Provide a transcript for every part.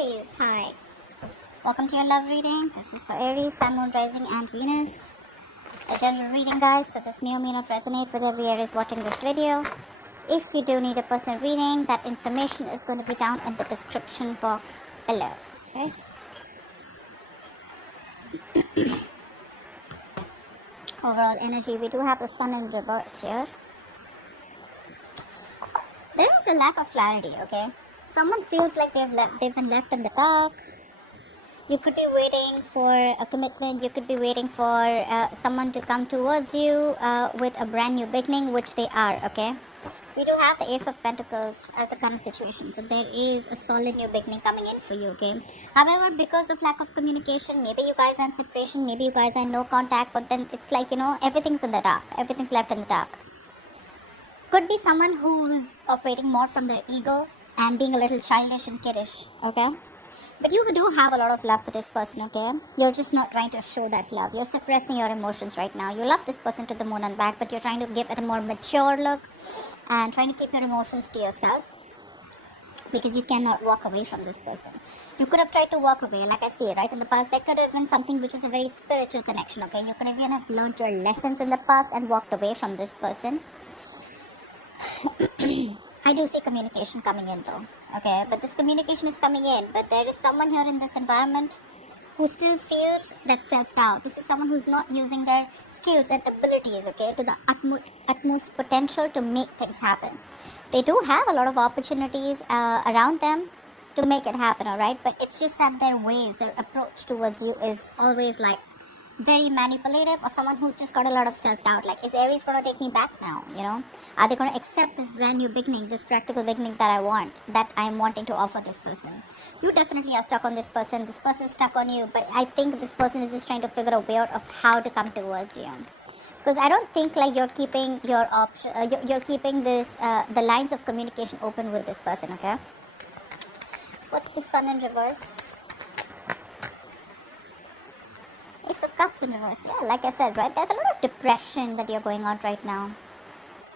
Aries, hi. Welcome to your love reading. This is for Aries, Sun, Moon, Rising and Venus. A general reading, guys, so this may or may not resonate with every Aries watching this video. If you do need a personal reading, that information is going to be down in the description box below. Okay? Overall energy, we do have the Sun in reverse here. There is a lack of clarity, okay? Someone feels like they've been left in the dark. You could be waiting for a commitment. You could be waiting for someone to come towards you with a brand new beginning, which they are, okay? We do have the Ace of Pentacles as the current situation. So there is a solid new beginning coming in for you, okay? However, because of lack of communication, maybe you guys are in separation, maybe you guys are in no contact, but then it's like, everything's in the dark. Everything's left in the dark. Could be someone who's operating more from their ego and being a little childish and kiddish, okay? But you do have a lot of love for this person, okay? You're just not trying to show that love. You're suppressing your emotions right now. You love this person to the moon and back, but you're trying to give it a more mature look and trying to keep your emotions to yourself because you cannot walk away from this person. You could have tried to walk away, like I see, right? In the past, there could have been something which is a very spiritual connection, okay? You could have even have learned your lessons in the past and walked away from this person. I do see communication coming in though, okay, but this communication is coming in, but there is someone here in this environment who still feels that self-doubt. This is someone who's not using their skills and abilities, okay, to the utmost potential to make things happen. They do have a lot of opportunities around them to make it happen, alright, but it's just that their ways, their approach towards you is always like very manipulative, or someone who's just got a lot of self-doubt, like, is Aries going to take me back now, Are they going to accept this brand new beginning, this practical beginning that I want, that I'm wanting to offer this person? You definitely are stuck on this person is stuck on you, but I think this person is just trying to figure a way out of how to come towards you. Because I don't think like you're keeping your option, you're keeping this, the lines of communication open with this person, okay? What's the Sun in reverse? Ace of Cups in reverse. Yeah, like I said, right? There's a lot of depression that you're going on right now.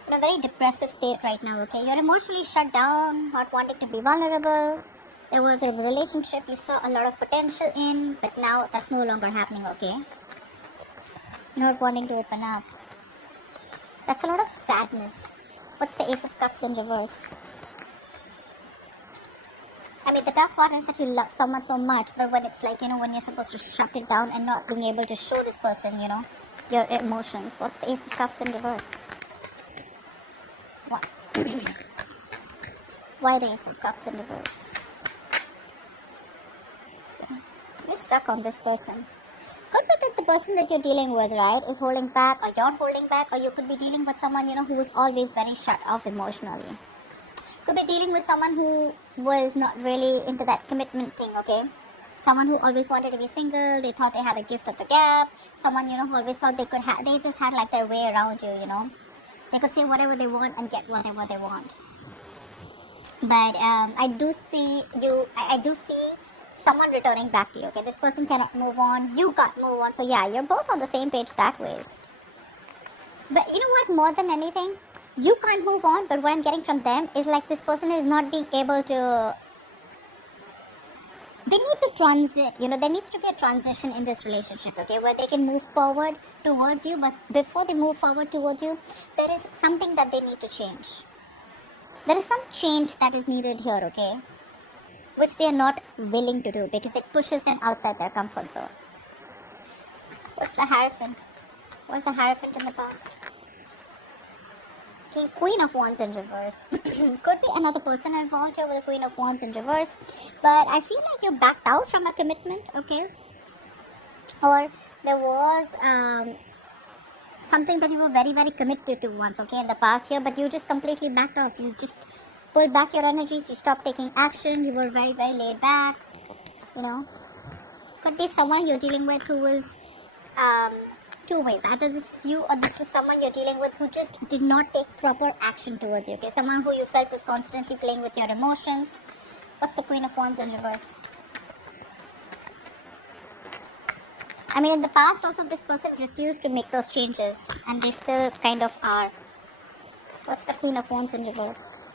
In a very depressive state right now, okay? You're emotionally shut down, not wanting to be vulnerable. There was a relationship you saw a lot of potential in, but now that's no longer happening, okay? Not wanting to open up. That's a lot of sadness. What's the Ace of Cups in reverse? I mean, the tough part is that you love someone so much, but when it's like, when you're supposed to shut it down and not being able to show this person, your emotions. What's the Ace of Cups in reverse? What? Why the Ace of Cups in reverse? So, you're stuck on this person. Could be that the person that you're dealing with, right, is holding back, or you're holding back, or you could be dealing with someone, who is always very shut off emotionally. Could be dealing with someone who was not really into that commitment thing, okay? Someone who always wanted to be single, they thought they had a gift of the gap. Someone, who always thought they just had like their way around you, They could say whatever they want and get whatever they want. But I do see someone returning back to you, okay? This person cannot move on, you can't move on. So yeah, you're both on the same page that ways. But you know what, more than anything, you can't move on, but what I'm getting from them is like this person is not being able to, they need to transit, there needs to be a transition in this relationship, okay, where they can move forward towards you, but before they move forward towards you, there is something that they need to change. There is some change that is needed here, okay, which they are not willing to do because it pushes them outside their comfort zone. What's the Hierophant? What's the Hierophant in the past? Okay, Queen of Wands in reverse. Could be another person involved here with the Queen of Wands in reverse. But I feel like you backed out from a commitment, okay? Or there was something that you were very, very committed to once, okay, in the past here. But you just completely backed off. You just pulled back your energies. You stopped taking action. You were very, very laid back, Could be someone you're dealing with who was two ways. Either this is you or this was someone you're dealing with who just did not take proper action towards you, okay? Someone who you felt was constantly playing with your emotions. What's the Queen of Wands in reverse? I mean, in the past also this person refused to make those changes and they still kind of are. What's the Queen of Wands in reverse?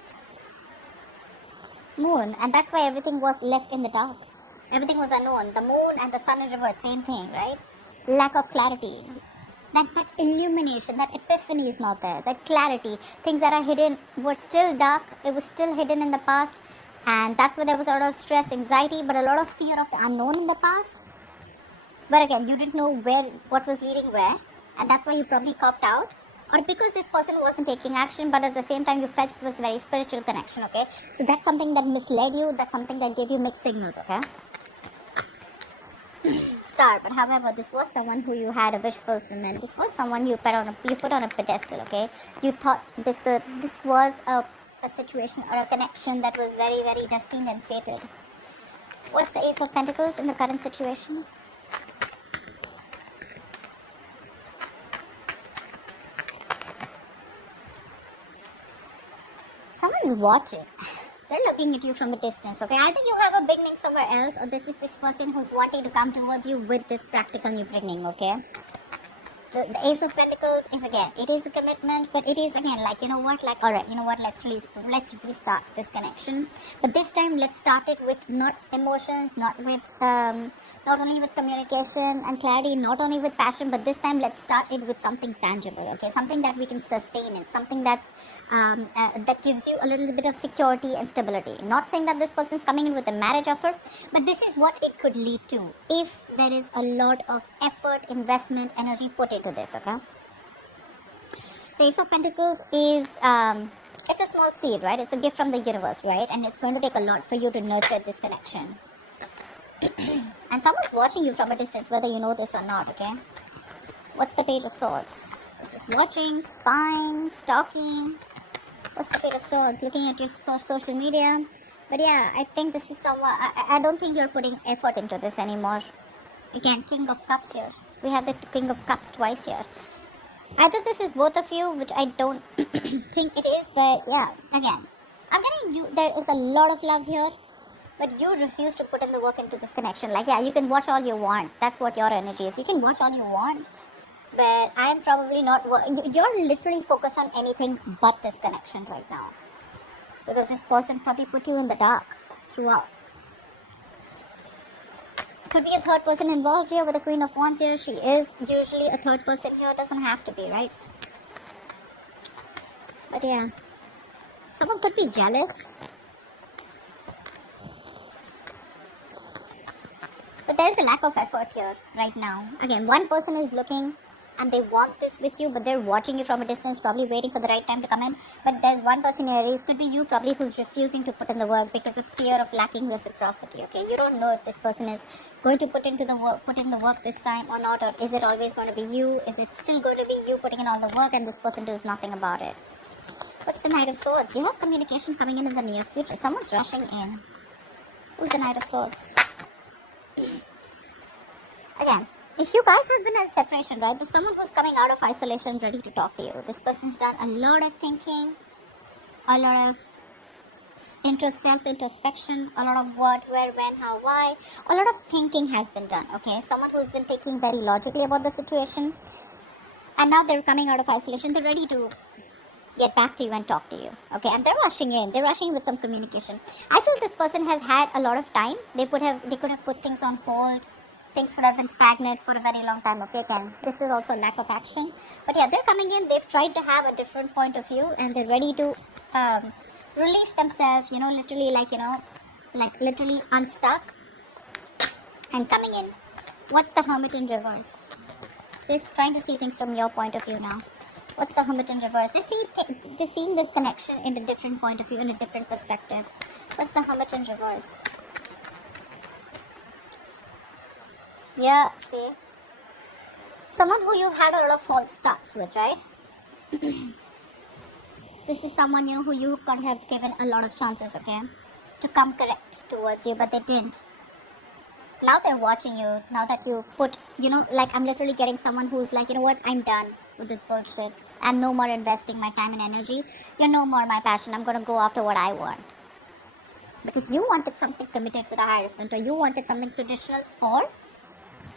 moon, and that's why everything was left in the dark. Everything was unknown. The moon and the sun in reverse, same thing, right? Lack of clarity. That illumination, that epiphany is not there. That clarity. Things that are hidden were still dark. It was still hidden in the past. And that's why there was a lot of stress, anxiety, but a lot of fear of the unknown in the past. But again, you didn't know what was leading where. And that's why you probably copped out. Or because this person wasn't taking action, but at the same time you felt it was a very spiritual connection, okay? So that's something that misled you. That's something that gave you mixed signals, okay? Star, but however, this was someone who you had a wish fulfillment. This was someone you put on a pedestal, okay? You thought this was a situation or a connection that was very, very destined and fated. What's the Ace of Pentacles in the current situation? Someone's watching. They're looking at you from a distance, okay? Either you have a beginning somewhere else, or this is this person who's wanting to come towards you with this practical new beginning, okay? The Ace of Pentacles is, again, it is a commitment, but it is, again, like, you know what, like, alright, you know what, let's restart this connection. But this time, let's start it with not emotions, not only with communication and clarity, not only with passion, but this time, let's start it with something tangible, okay? Something that we can sustain it, something that's, that gives you a little bit of security and stability. Not saying that this person's coming in with a marriage offer, but this is what it could lead to if there is a lot of effort, investment, energy put into this, okay? The Ace of Pentacles is, it's a small seed, right? It's a gift from the universe, right? And it's going to take a lot for you to nurture this connection. And someone's watching you from a distance, whether you know this or not, okay? What's the Page of Swords? This is watching, spying, stalking. What's the Page of Swords? Looking at your social media. But yeah, I think this is someone, I don't think you're putting effort into this anymore. Again, King of Cups here. We have the King of Cups twice here. Either this is both of you, which I don't think it is, but yeah, again, I'm getting you, there is a lot of love here, but you refuse to put in the work into this connection. Like, yeah, you can watch all you want. That's what your energy is. You can watch all you want, but I'm probably not, you're literally focused on anything but this connection right now. Because this person probably put you in the dark throughout. Could be a third person involved here with the Queen of Wands here. She is usually a third person here. Doesn't have to be, right? But yeah. Someone could be jealous. But there's a lack of effort here right now. Again, one person is looking and they want this with you, but they're watching you from a distance, probably waiting for the right time to come in. But there's one person here, Aries, could be you probably, who's refusing to put in the work because of fear of lacking reciprocity, okay? You don't know if this person is going to put in the work this time or not, or is it always going to be you? Is it still going to be you putting in all the work and this person does nothing about it? What's the Knight of Swords? You have communication coming in the near future. Someone's rushing in. Who's the Knight of Swords? Again, if you guys have been in separation, right, there's someone who's coming out of isolation ready to talk to you. This person's done a lot of thinking, a lot of self-introspection, a lot of what, where, when, how, why. A lot of thinking has been done, okay? Someone who's been thinking very logically about the situation. And now they're coming out of isolation. They're ready to get back to you and talk to you, okay? And they're rushing in. They're rushing with some communication. I feel this person has had a lot of time. They could have put things on hold. Things would have been stagnant for a very long time, okay? Again, this is also lack of action. But yeah, they're coming in. They've tried to have a different point of view and they're ready to release themselves, you know, literally literally unstuck and coming in. What's the Hermit in reverse? They're trying to see things from your point of view now. What's the Hermit in reverse? They're seeing this connection in a different point of view, in a different perspective. What's the Hermit in reverse? Yeah, see? Someone who you've had a lot of false starts with, right? This is someone, you know, who you could have given a lot of chances, okay? To come correct towards you, but they didn't. Now they're watching you, now that you put, you know, like I'm literally getting someone who's like, you know what, I'm done with this bullshit. I'm no more investing my time and energy. You're no more my passion. I'm going to go after what I want. Because you wanted something committed with a Hierophant, or you wanted something traditional, or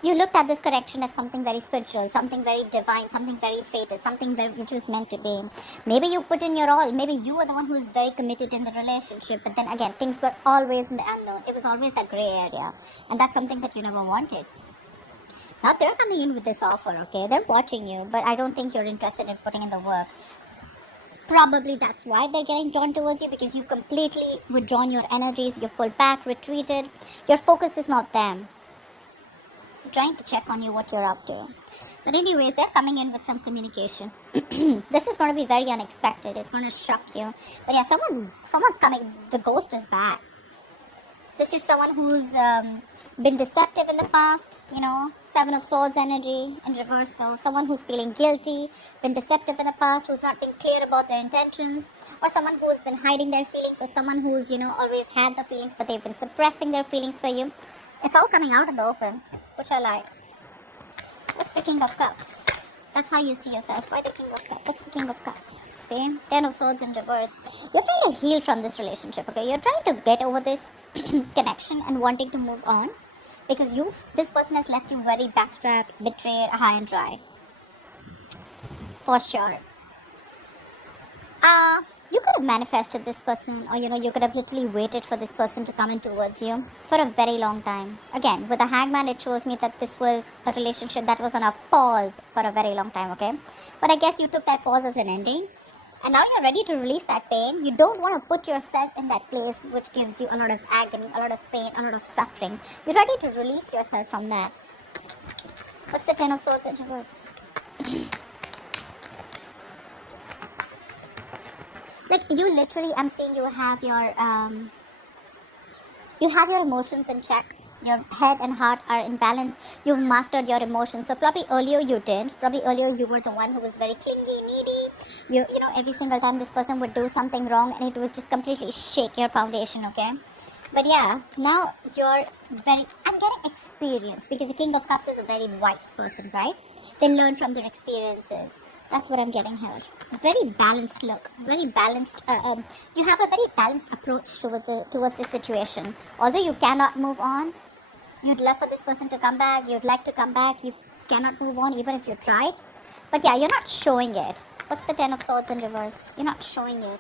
You looked at this connection as something very spiritual, something very divine, something very fated, something very, which was meant to be. Maybe you put in your all. Maybe you were the one who was very committed in the relationship. But then again, things were always in the unknown. It was always that gray area. And that's something that you never wanted. Now they're coming in with this offer, okay? They're watching you, but I don't think you're interested in putting in the work. Probably that's why they're getting drawn towards you, because you've completely withdrawn your energies, you've pulled back, retreated. Your focus is not them. They're trying to check on you, what you're up to. But anyways, they're coming in with some communication. This is going to be very unexpected. It's going to shock you. But yeah, someone's coming. The ghost is back. This is someone who's been deceptive in the past, you know, 7 of Swords energy in reverse though. Someone who's feeling guilty, been deceptive in the past, who's not been clear about their intentions, or someone who's been hiding their feelings, or someone who's, you know, always had the feelings but they've been suppressing their feelings for you. It's all coming out in the open, which I like. That's the King of Cups. That's how you see yourself. Why the King of Cups? That's the King of Cups. See? 10 of Swords in reverse. You're trying to heal from this relationship, okay? You're trying to get over this connection and wanting to move on. Because this person has left you very backstrapped, betrayed, high and dry. For sure. You could have manifested this person, or you know, you could have literally waited for this person to come in towards you for a very long time. Again, with the Hangman, it shows me that this was a relationship that was on a pause for a very long time, okay? But I guess you took that pause as an ending. And now you're ready to release that pain. You don't want to put yourself in that place which gives you a lot of agony, a lot of pain, a lot of suffering. You're ready to release yourself from that. What's the 10 of Swords in reverse? Like, you literally, I'm saying you have your emotions in check. Your head and heart are in balance. You've mastered your emotions. So probably earlier you didn't. Probably earlier you were the one who was very clingy, needy. You know, every single time this person would do something wrong and it would just completely shake your foundation, okay? But yeah, now I'm getting experience, because the King of Cups is a very wise person, right? They learn from their experiences. That's what I'm getting here. Very balanced look. Very balanced. You have a very balanced approach towards this situation. Although you cannot move on, you'd love for this person to come back. You'd like to come back. You cannot move on even if you tried. But yeah, you're not showing it. What's the 10 of Swords in reverse? You're not showing it.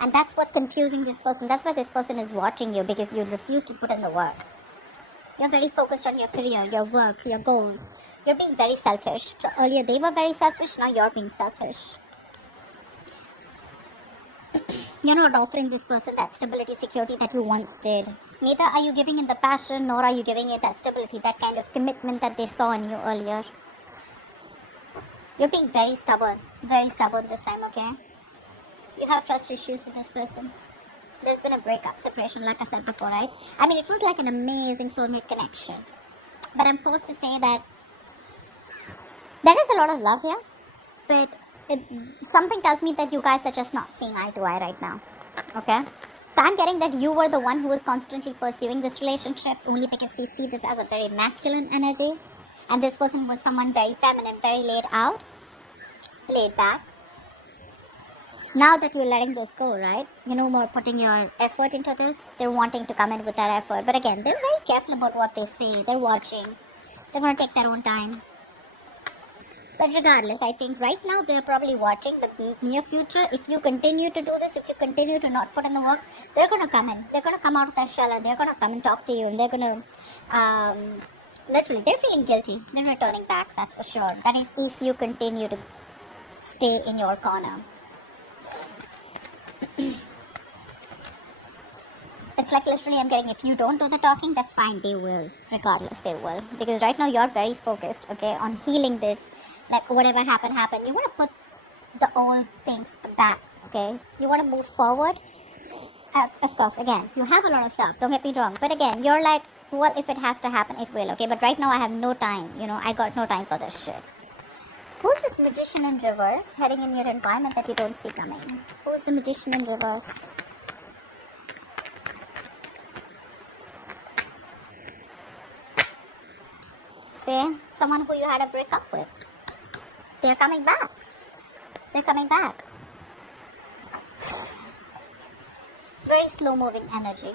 And that's what's confusing this person. That's why this person is watching you, because you refuse to put in the work. You're very focused on your career, your work, your goals. You're being very selfish. Earlier they were very selfish, now you're being selfish. You're not offering this person that stability, security that you once did. Neither are you giving it the passion, nor are you giving it that stability, that kind of commitment that they saw in you earlier. You're being very stubborn this time, okay? You have trust issues with this person. There's been a breakup, separation, like I said before, right? I mean, it was like an amazing soulmate connection. But I'm forced to say that there is a lot of love here, but something tells me that you guys are just not seeing eye to eye right now, okay? So I'm getting that you were the one who was constantly pursuing this relationship only because they see this as a very masculine energy, and this person was someone very feminine, very laid back. Now that you're letting this go, right? You're no more putting your effort into this. They're wanting to come in with that effort. But again, they're very careful about what they say. They're watching. They're going to take their own time. But regardless, I think right now they're probably watching. The near future, if you continue to do this, if you continue to not put in the work, they're going to come in. They're going to come out of their shell and they're going to come and talk to you. And they're going to, literally, they're feeling guilty. They're returning back, that's for sure. That is if you continue to stay in your corner. It's like literally I'm getting, if you don't do the talking, that's fine, they will. Regardless, they will. Because right now you're very focused, okay, on healing this. Like whatever happened. You want to put the old things back, okay? You want to move forward. Of course, again, you have a lot of love, don't get me wrong. But again, you're like, well, if it has to happen, it will, okay? But right now I have no time, you know, I got no time for this shit. Who's this Magician in reverse heading in your environment that you don't see coming? Who's the Magician in reverse? Say, someone who you had a breakup with. They're coming back. They're coming back. Very slow moving energy.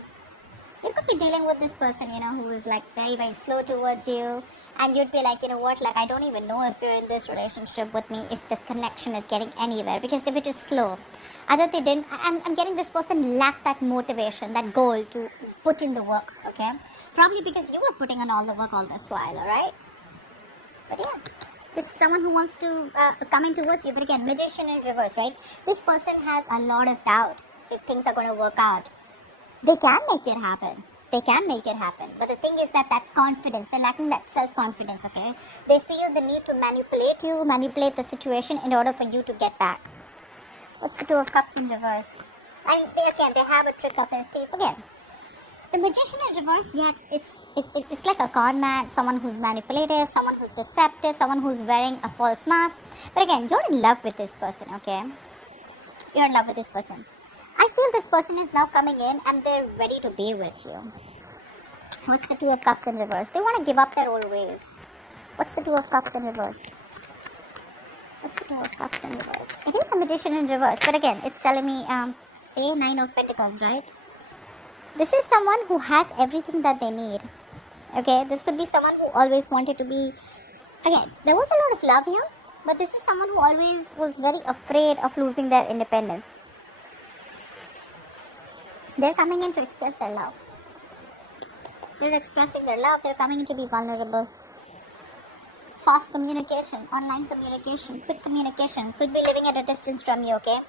You could be dealing with this person, who is like very, very slow towards you. And you'd be like, you know what, like I don't even know if you're in this relationship with me, if this connection is getting anywhere, because they were just slow. Either they didn't, I'm getting this person lacked that motivation, that goal to put in the work, okay? Probably because you were putting in all the work all this while, alright? But yeah, this is someone who wants to come in towards you. But again, magician in reverse, right? This person has a lot of doubt if things are going to work out. They can make it happen. They can make it happen. But the thing is that confidence, they're lacking that self-confidence, okay? They feel the need to manipulate you, manipulate the situation in order for you to get back. What's the Two of Cups in reverse? I mean, they have a trick up their sleeve. Again, the magician in reverse, yes, it's like a con man, someone who's manipulative, someone who's deceptive, someone who's wearing a false mask. But again, you're in love with this person, okay? You're in love with this person. I feel this person is now coming in and they're ready to be with you. What's the Two of Cups in reverse? They want to give up their old ways. What's the Two of Cups in reverse? What's the Two of Cups in reverse? It is the magician in reverse. But again, it's telling me, say Nine of Pentacles, right? This is someone who has everything that they need. Okay, this could be someone who always wanted to be... Again, there was a lot of love here. But this is someone who always was very afraid of losing their independence. They're coming in to express their love. They're expressing their love. They're coming in to be vulnerable. Fast communication, online communication, quick communication. Could be living at a distance from you, okay?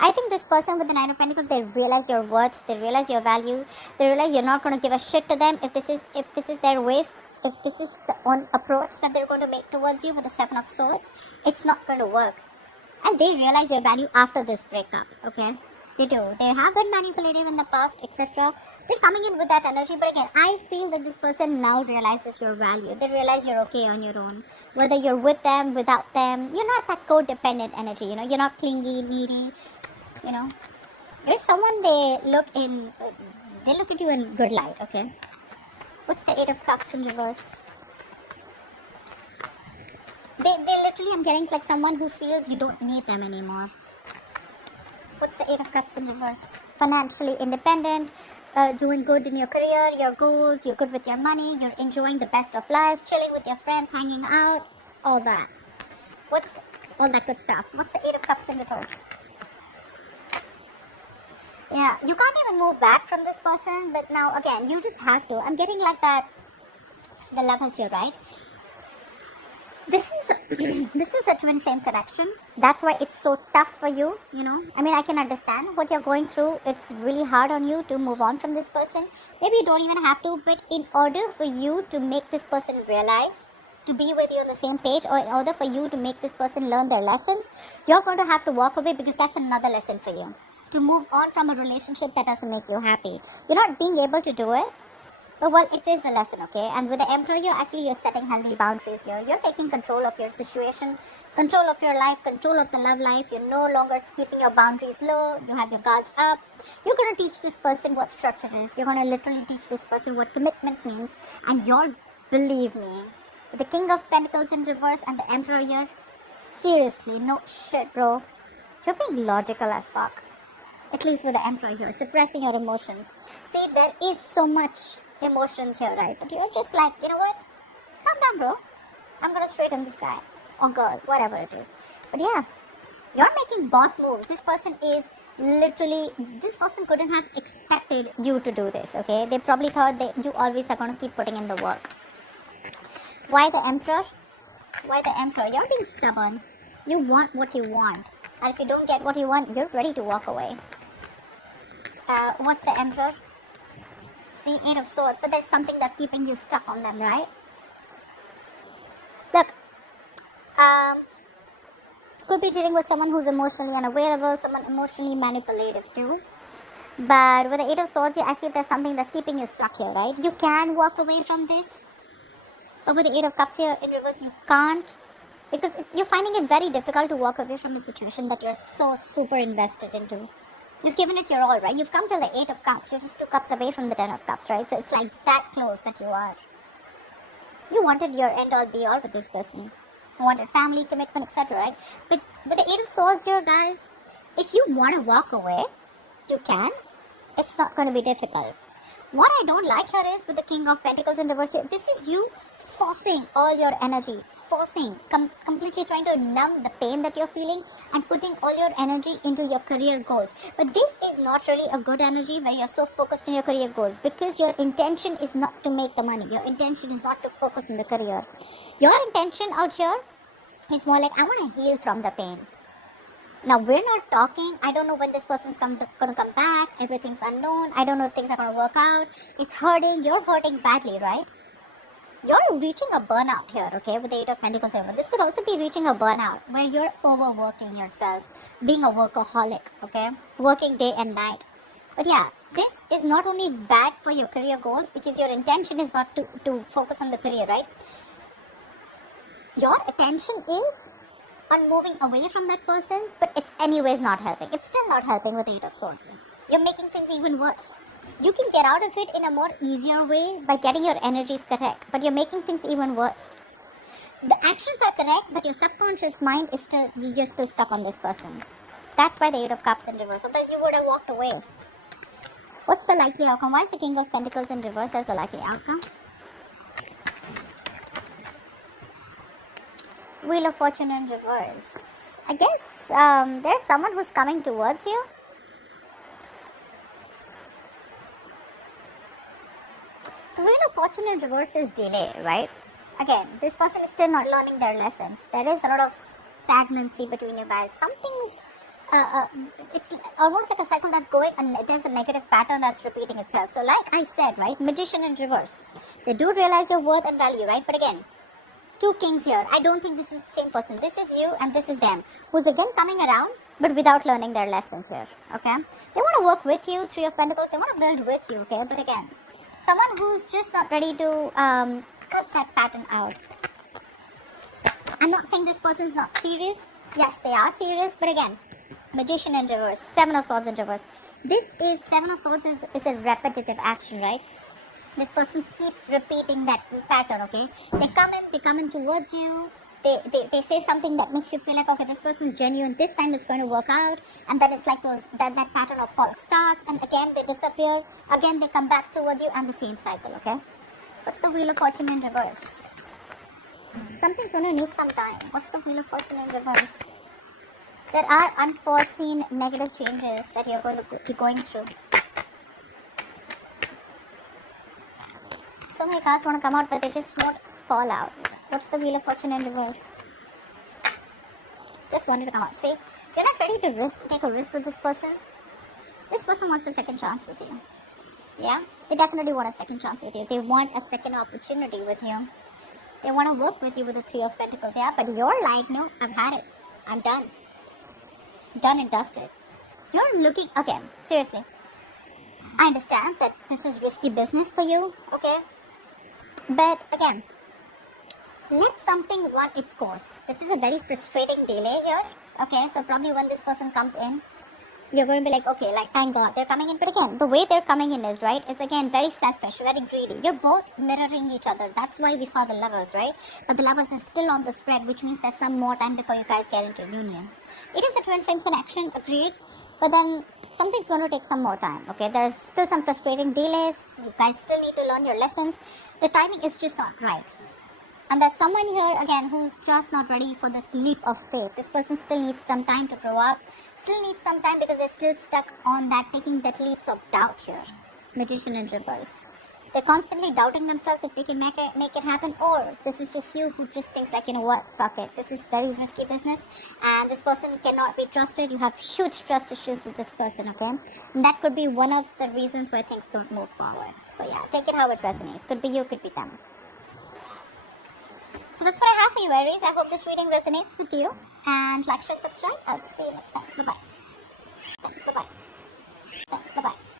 I think this person with the Nine of Pentacles, they realize your worth. They realize your value. They realize you're not going to give a shit to them if this is their ways. If this is the approach that they're going to make towards you with the Seven of Swords, it's not going to work. And they realize your value after this breakup, okay? They do. They have been manipulative in the past, etc. They're coming in with that energy. But again, I feel that this person now realizes your value. They realize you're okay on your own. Whether you're with them, without them, you're not that codependent energy, You're not clingy, needy, You're someone they look at you in good light, okay? What's the Eight of Cups in reverse? They literally, I'm getting like someone who feels you don't need them anymore. What's the Eight of Cups in reverse? Financially independent, doing good in your career, your goals, you're good with your money, you're enjoying the best of life, chilling with your friends, hanging out, all that. All that good stuff. What's the Eight of Cups in reverse? Yeah, you can't even move back from this person, but now again, you just have to. I'm getting like that, the levels here, right? This is a twin flame connection. That's why it's so tough for you, I mean, I can understand what you're going through. It's really hard on you to move on from this person. Maybe you don't even have to, but in order for you to make this person realize, to be with you on the same page, or in order for you to make this person learn their lessons, you're going to have to walk away, because that's another lesson for you. To move on from a relationship that doesn't make you happy. You're not being able to do it. But well, it is a lesson, okay? And with the Emperor here, I feel you're setting healthy boundaries here. You're taking control of your situation, control of your life, control of the love life. You're no longer keeping your boundaries low. You have your guards up. You're going to teach this person what structure is. You're going to literally teach this person what commitment means. And you'll believe me, with the King of Pentacles in reverse and the Emperor here, seriously, no shit, bro. You're being logical as fuck. At least with the Emperor here, suppressing your emotions. See, there is so much emotions here, right? But you're just like, you know what? Calm down, bro. I'm gonna straighten this guy or girl, whatever it is. But yeah, you're making boss moves. This person couldn't have expected you to do this, okay? They probably thought that you always are gonna keep putting in the work. Why the Emperor? Why the Emperor? You're being stubborn. You want what you want. And if you don't get what you want, you're ready to walk away. What's the Emperor? See, Eight of Swords, but there's something that's keeping you stuck on them, right? Look, could be dealing with someone who's emotionally unavailable, someone emotionally manipulative too. But with the Eight of Swords, I feel there's something that's keeping you stuck here, right? You can walk away from this, but with the Eight of Cups here in reverse, you can't. Because you're finding it very difficult to walk away from a situation that you're so super invested into. You've given it your all, right? You've come to the Eight of Cups. You're just 2 cups away from the 10 of Cups, right? So it's like that close that you are. You wanted your end-all be-all with this person. You wanted family, commitment, etc., right? But with the Eight of Swords here, guys, if you want to walk away, you can. It's not going to be difficult. What I don't like here is with the King of Pentacles in reverse here, this is you forcing all your energy, completely trying to numb the pain that you're feeling and putting all your energy into your career goals. But this is not really a good energy where you're so focused on your career goals, because your intention is not to make the money. Your intention is not to focus on the career. Your intention out here is more like, I want to heal from the pain. Now, we're not talking, I don't know when this person's going to come back, everything's unknown, I don't know if things are going to work out, it's hurting, you're hurting badly, right? You're reaching a burnout here, okay, with the Eight of Pentacles here. This could also be reaching a burnout where you're overworking yourself, being a workaholic, okay, working day and night. But yeah, this is not only bad for your career goals, because your intention is not to focus on the career, right? Your attention is on moving away from that person, but it's anyways not helping. It's still not helping with the Eight of Swords. You're making things even worse. You can get out of it in a more easier way by getting your energies correct, but you're making things even worse. The actions are correct, but your subconscious mind is still, you're still stuck on this person. That's why the Eight of Cups in reverse. Sometimes you would have walked away. What's the likely outcome? Why is the King of Pentacles in reverse as the likely outcome? Wheel of Fortune in reverse. I guess there's someone who's coming towards you. The Wheel of Fortune in reverse is delay, right? Again, this person is still not learning their lessons. There is a lot of stagnancy between you guys. Something's, it's almost like a cycle that's going, and there's a negative pattern that's repeating itself. So like I said, right, Magician in reverse. They do realize your worth and value, right? But again, two kings here. I don't think this is the same person. This is you and this is them, who's again coming around, but without learning their lessons here, okay? They want to work with you, Three of Pentacles. They want to build with you, okay? But again, someone who's just not ready to cut that pattern out. I'm not saying this person's not serious. Yes, they are serious, but again, Magician in reverse, Seven of Swords in reverse. This is, Seven of Swords is a repetitive action, right? This person keeps repeating that pattern, okay? They come in towards you. They say something that makes you feel like, okay, this person is genuine. This time it's going to work out. And then it's like that pattern of false starts. And again, they disappear. Again, they come back towards you, and the same cycle, okay? What's the Wheel of Fortune in reverse? Something's going to need some time. What's the Wheel of Fortune in reverse? There are unforeseen negative changes that you're going to be going through. So many cards want to come out, but they just won't fall out. What's the Wheel of Fortune in reverse? Just wanted to come out. See, you're not ready to take a risk with this person. This person wants a second chance with you. Yeah? They definitely want a second chance with you. They want a second opportunity with you. They want to work with you with the Three of Pentacles. Yeah? But you're like, no, I've had it. I'm done. Done and dusted. You're looking... Okay, seriously. I understand that this is risky business for you. Okay? But again, let something run its course. This is a very frustrating delay here. Okay, so probably when this person comes in, you're going to be like, okay, like, thank God they're coming in. But again, the way they're coming in is, right, is again very selfish, very greedy. You're both mirroring each other. That's why we saw the Lovers, right? But the Lovers is still on the spread, which means there's some more time before you guys get into union. It is a twin flame connection, agreed. But then something's going to take some more time, okay? There's still some frustrating delays. You guys still need to learn your lessons. The timing is just not right. And there's someone here, again, who's just not ready for this leap of faith. This person still needs some time to grow up. Still needs some time because they're still stuck on that, taking that leaps of doubt here. Magician in reverse. They're constantly doubting themselves if they can make it happen, or this is just you who just thinks like, you know what, fuck it. This is very risky business and this person cannot be trusted. You have huge trust issues with this person, okay? And that could be one of the reasons why things don't move forward. So yeah, take it how it resonates. Could be you, could be them. So that's what I have for you, Aries. I hope this reading resonates with you. And like, share, subscribe. I'll see you next time. Bye-bye.